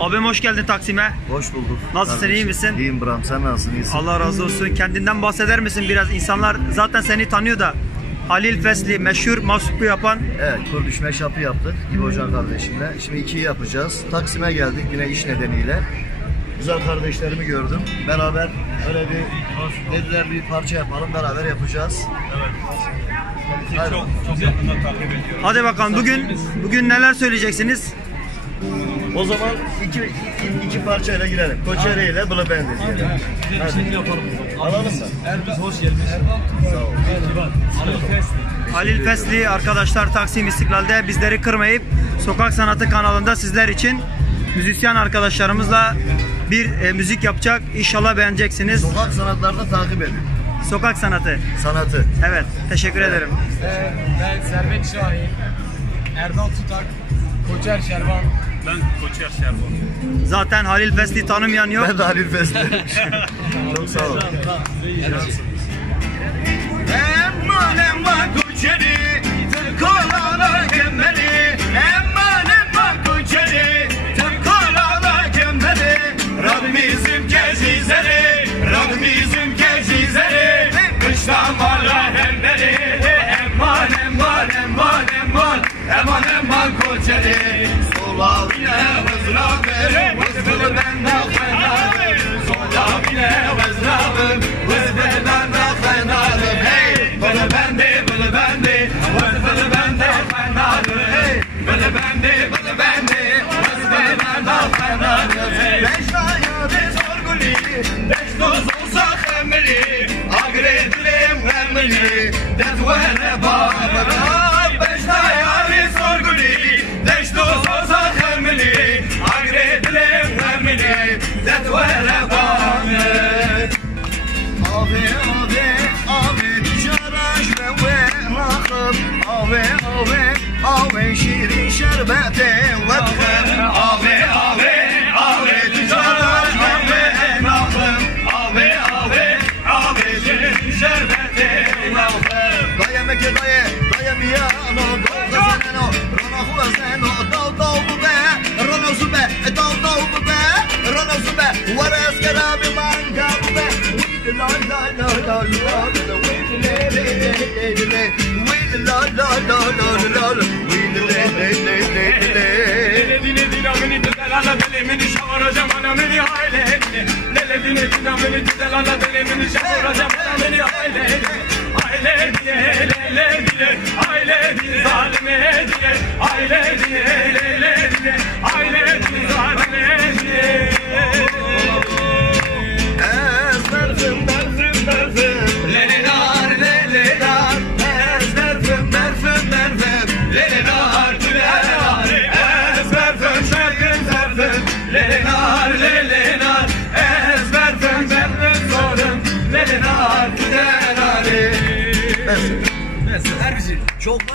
Abim hoş geldin Taksim'e. Hoş bulduk. Nasılsın, kardeşim? iyi misin? İyiyim Bram, sen nasılsın, iyisin? Allah razı olsun. Kendinden bahseder misin biraz? İnsanlar zaten seni tanıyor da. Halil Fesli, meşhur masuklu yapan. Evet, kuruluş meşapı yaptık İbo Can kardeşimle. Şimdi 2'yi yapacağız. Taksim'e geldik yine iş nedeniyle. Güzel kardeşlerimi gördüm. Beraber öyle bir dediler bir parça yapalım, beraber yapacağız. Evet. Çok yakından takip ediyorum. Hadi bakalım bugün neler söyleyeceksiniz? O zaman iki parçayla girelim. Koçeri ile Bılı Bendi diyelim. Bir şey yapalım. Alalım mı? Erbiz hoş gelmiş. Sağ ol. Halil Fesli. Halil Fesli arkadaşlar Taksim İstiklal'de bizleri kırmayıp Sokak Sanatı kanalında sizler için müzisyen arkadaşlarımızla bir müzik yapacak. İnşallah beğeneceksiniz. Sokak sanatlarını takip edin. Sokak Sanatı. Sanatı. Evet, teşekkür ederim. Ben Servet Şahin, Erdal Tutak, Koçer Şervan. Ben Koçer Şervan. Zaten Halil Fesli tanımayan yok. Ben de Halil Fesli. Çok sağ ol. Eman eman koçeri sola bile vezrabım vızbılı benden fenarım sola bile vezrabım vızbılı benden fenarım hey bılı bendi vızbılı benden fenarım hey bılı bendi vızbılı benden fenarım hey beş ayarı sorguli beş doz olsa hemli agre dilim hemli dezvene bağırım Ave şirin şerbeti vatfım Ave ticaret ve emrahım Ave şirin şerbeti vatfım Daya meke daya miyano Dal gazaneno Rona huvazeno Dal bu be Rona zube Dal bu be Rona zube Vares kerabi manga bu be La la la la la Çok